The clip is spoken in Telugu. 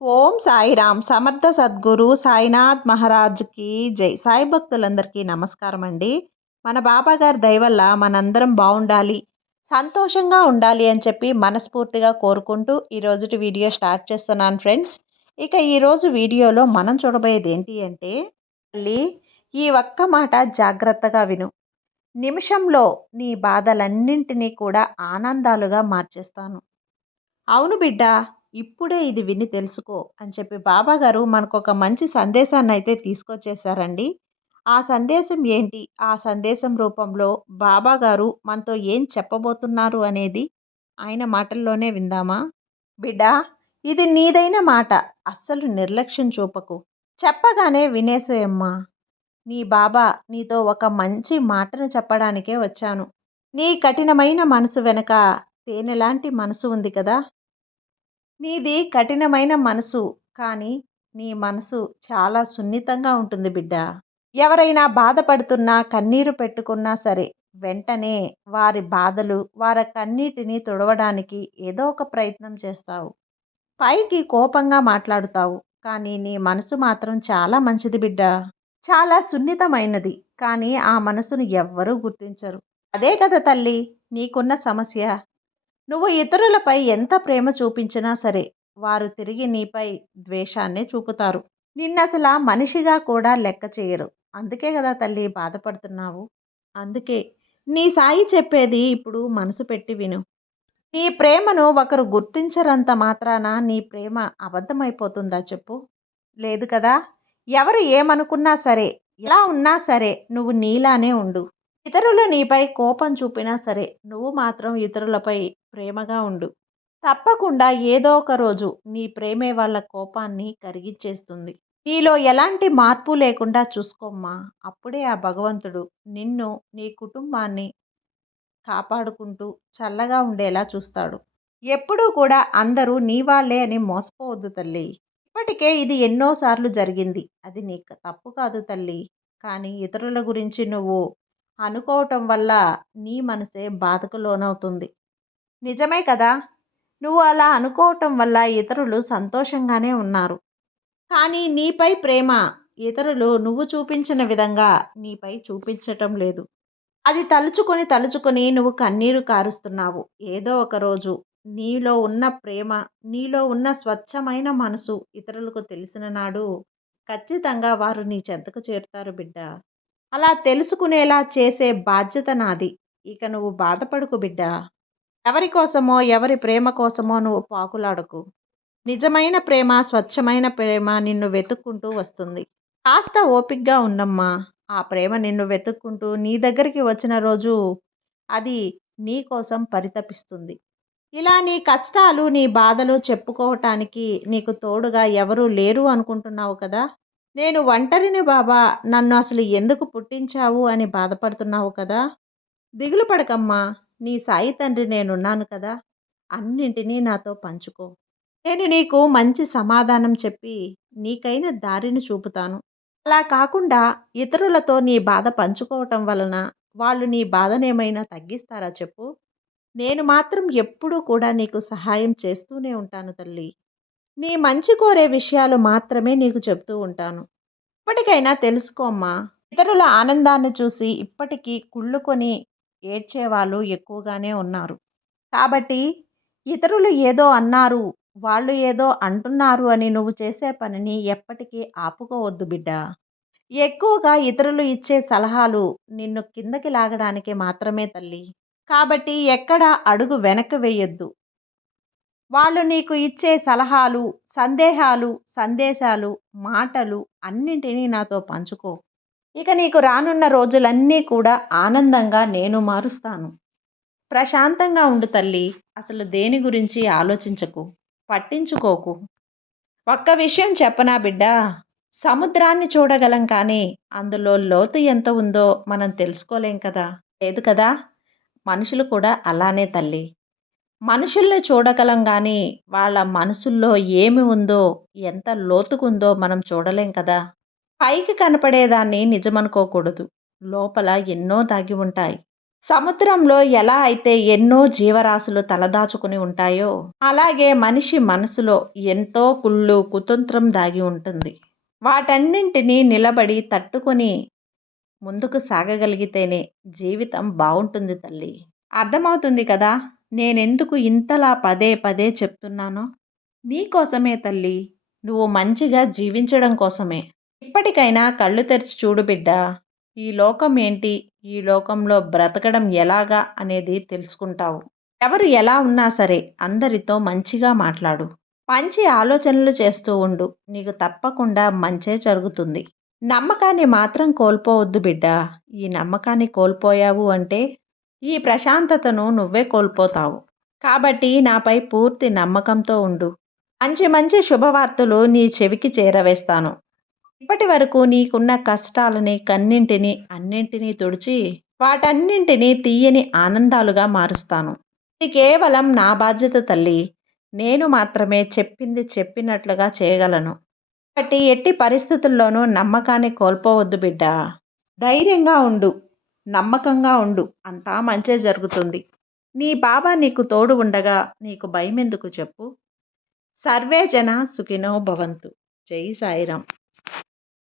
ఓం సాయిరామ్. సమర్థ సద్గురు సాయినాథ్ మహారాజ్కి జై. సాయి భక్తులందరికీ నమస్కారం అండి మన బాబాగారి దయవల్ల మనందరం బాగుండాలి సంతోషంగా ఉండాలి అని చెప్పి మనస్ఫూర్తిగా కోరుకుంటూ ఈరోజుటి వీడియో స్టార్ట్ చేస్తున్నాను ఫ్రెండ్స్. ఇక ఈరోజు వీడియోలో మనం చూడబోయేది ఏంటి అంటే తల్లి ఈ ఒక్క మాట జాగ్రత్తగా విను. నిమిషంలో నీ బాధలన్నింటినీ కూడా ఆనందాలుగా మార్చేస్తాను. అవును బిడ్డ ఇప్పుడే ఇది విని తెలుసుకో అని చెప్పి బాబాగారు మనకు ఒక మంచి సందేశాన్ని అయితే తీసుకొచ్చేసారండి. ఆ సందేశం ఏంటి? ఆ సందేశం రూపంలో బాబాగారు మనతో ఏం చెప్పబోతున్నారు అనేది ఆయన మాటల్లోనే విందామా? బిడ్డా ఇది నీదైన మాట అస్సలు నిర్లక్ష్యం చూపకు. చెప్పగానే వినేసేయమ్మా నీ బాబా నీతో ఒక మంచి మాటను చెప్పడానికే వచ్చాను. నీ కఠినమైన మనసు వెనక తేనెలాంటి మనసు ఉంది కదా? నీది కఠినమైన మనసు కానీ నీ మనసు చాలా సున్నితంగా ఉంటుంది బిడ్డ. ఎవరైనా బాధపడుతున్నా కన్నీరు పెట్టుకున్నా సరే వెంటనే వారి బాధలు వారి కన్నీటిని తుడవడానికి ఏదో ఒక ప్రయత్నం చేస్తావు. పైకి కోపంగా మాట్లాడుతావు కానీ నీ మనసు మాత్రం చాలా మంచిది బిడ్డ. చాలా సున్నితమైనది కానీ ఆ మనసును ఎవ్వరూ గుర్తించరు. అదే కదా తల్లి నీకున్న సమస్య. నువ్వు ఇతరులపై ఎంత ప్రేమ చూపించినా సరే వారు తిరిగి నీపై ద్వేషాన్ని చూపుతారు. నిన్నసలు మనిషిగా కూడా లెక్క చేయరు. అందుకే కదా తల్లి బాధపడుతున్నావు? అందుకే. నీ సాయి చెప్పేది ఇప్పుడు మనసు పెట్టి విను. నీ ప్రేమను ఒకరు గుర్తించరంత మాత్రాన నీ ప్రేమ అబద్ధమైపోతుందా చెప్పు? లేదు కదా. ఎవరు ఏమనుకున్నా సరే ఎలా ఉన్నా సరే నువ్వు నీలానే ఉండు. ఇతరులు నీపై కోపం చూపినా సరే నువ్వు మాత్రం ఇతరులపై ప్రేమగా ఉండు. తప్పకుండా ఏదో ఒక రోజు నీ ప్రేమే వాళ్ళ కోపాన్ని కరిగిచ్చేస్తుంది. నీలో ఎలాంటి మార్పు లేకుండా చూసుకోమ్మా. అప్పుడే ఆ భగవంతుడు నిన్ను నీ కుటుంబాన్ని కాపాడుకుంటూ చల్లగా ఉండేలా చూస్తాడు. ఎప్పుడూ కూడా అందరూ నీ వాళ్ళే అని మోసపోవద్దు తల్లి. ఇప్పటికే ఇది ఎన్నోసార్లు జరిగింది. అది నీకు తప్పు కాదు తల్లి. కానీ ఇతరుల గురించి నువ్వు అనుకోవటం వల్ల నీ మనసే బాధకు లోనవుతుంది. నిజమే కదా! నువ్వు అలా అనుకోవటం వల్ల ఇతరులు సంతోషంగానే ఉన్నారు. కానీ నీపై ప్రేమ ఇతరులు నువ్వు చూపించిన విధంగా నీపై చూపించటం లేదు. అది తలుచుకొని తలుచుకొని నువ్వు కన్నీరు కారుస్తున్నావు. ఏదో ఒకరోజు నీలో ఉన్న ప్రేమ నీలో ఉన్న స్వచ్ఛమైన మనసు ఇతరులకు తెలిసిన నాడు ఖచ్చితంగా వారు నీ చెంతకు చేరుతారు బిడ్డ. అలా తెలుసుకునేలా చేసే బాధ్యత నాది. ఇక నువ్వు బాధపడుకు బిడ్డ. ఎవరి కోసమో ఎవరి ప్రేమ కోసమో నువ్వు పాకులాడకు. నిజమైన ప్రేమ స్వచ్ఛమైన ప్రేమ నిన్ను వెతుక్కుంటూ వస్తుంది. కాస్త ఓపిక్గా ఉండమ్మా ఆ ప్రేమ నిన్ను వెతుక్కుంటూ నీ దగ్గరికి వచ్చిన రోజు అది నీ కోసం పరితపిస్తుంది. ఇలా నీ కష్టాలు నీ బాధలు చెప్పుకోవటానికి నీకు తోడుగా ఎవరూ లేరు అనుకుంటున్నావు కదా? నేను ఒంటరిని బాబా నన్ను అసలు ఎందుకు పుట్టించావు అని బాధపడుతున్నావు కదా? దిగులు పడకమ్మా నీ సాయి తండ్రి నేనున్నాను కదా అన్నింటినీ నాతో పంచుకో. నేను నీకు మంచి సమాధానం చెప్పి నీకైన దారిని చూపుతాను. అలా కాకుండా ఇతరులతో నీ బాధ పంచుకోవటం వలన వాళ్ళు నీ బాధనేమైనా తగ్గిస్తారా చెప్పు? నేను మాత్రం ఎప్పుడూ కూడా నీకు సహాయం చేస్తూనే ఉంటాను తల్లి. నీ మంచి కోరే విషయాలు మాత్రమే నీకు చెప్తూ ఉంటాను. ఇప్పటికైనా తెలుసుకోమ్మా ఇతరుల ఆనందాన్ని చూసి ఇప్పటికీ కుళ్ళుకొని ఏడ్చేవాళ్ళు ఎక్కువగానే ఉన్నారు. కాబట్టి ఇతరులు ఏదో అన్నారు వాళ్ళు ఏదో అంటున్నారు అని నువ్వు చేసే పనిని ఎప్పటికీ ఆపుకోవద్దు బిడ్డ. ఎక్కువగా ఇతరులు ఇచ్చే సలహాలు నిన్ను కిందకి లాగడానికి మాత్రమే తల్లి. కాబట్టి ఎక్కడ అడుగు వెనక్కి వేయొద్దు. వాళ్ళు నీకు ఇచ్చే సలహాలు సందేహాలు సందేశాలు మాటలు అన్నింటినీ నాతో పంచుకో. ఇక నీకు రానున్న రోజులన్నీ కూడా ఆనందంగా నేను మారుస్తాను. ప్రశాంతంగా ఉండు తల్లి అసలు దేని గురించి ఆలోచించకు పట్టించుకోకు. ఒక్క విషయం చెప్పనా బిడ్డ? సముద్రాన్ని చూడగలం కానీ అందులో లోతు ఎంత ఉందో మనం తెలుసుకోలేం కదా? లేదు కదా? మనుషులు కూడా అలానే తల్లి. మనుషుల్ని చూడగలం కానీ వాళ్ళ మనసుల్లో ఏమి ఉందో ఎంత లోతుకుందో మనం చూడలేం కదా! పైకి కనపడేదాన్ని నిజమనుకోకూడదు. లోపల ఎన్నో దాగి ఉంటాయి. సముద్రంలో ఎలా అయితే ఎన్నో జీవరాశులు తలదాచుకుని ఉంటాయో అలాగే మనిషి మనసులో ఎంతో కుళ్ళు కుతంత్రం దాగి ఉంటుంది. వాటన్నింటినీ నిలబడి తట్టుకొని ముందుకు సాగగలిగితేనే జీవితం బాగుంటుంది తల్లి. అర్థమవుతుంది కదా! నేనెందుకు ఇంతలా పదే పదే చెప్తున్నానో? నీకోసమే తల్లి. నువ్వు మంచిగా జీవించడం కోసమే. ఇప్పటికైనా కళ్ళు తెరిచి చూడు బిడ్డ. ఈ లోకం ఏంటి? ఈ లోకంలో బ్రతకడం ఎలాగా? అనేది తెలుసుకుంటావు. ఎవరు ఎలా ఉన్నా సరే అందరితో మంచిగా మాట్లాడు. మంచి ఆలోచనలు చేస్తూ ఉండు. నీకు తప్పకుండా మంచే జరుగుతుంది. నమ్మకాన్ని మాత్రం కోల్పోవద్దు బిడ్డ. ఈ నమ్మకాన్ని కోల్పోయావు అంటే ఈ ప్రశాంతతను నువ్వే కోల్పోతావు. కాబట్టి నాపై పూర్తి నమ్మకంతో ఉండు. మంచి మంచి శుభవార్తలు నీ చెవికి చేరవేస్తాను. ఇప్పటి వరకు నీకున్న కష్టాలని కన్నింటిని అన్నింటినీ తుడిచి వాటన్నింటినీ తీయని ఆనందాలుగా మారుస్తాను. ఇది కేవలం నా బాధ్యత తల్లి. నేను మాత్రమే చెప్పింది చెప్పినట్లుగా చేయగలను. కాబట్టి ఎట్టి పరిస్థితుల్లోనూ నమ్మకాన్ని కోల్పోవద్దు బిడ్డ. ధైర్యంగా ఉండు. నమ్మకంగా ఉండు. అంతా మంచే జరుగుతుంది. నీ బాబా నీకు తోడు ఉండగా నీకు భయం ఎందుకు చెప్పు? సర్వే జన సుఖినో భవంతు. జై సాయిరాం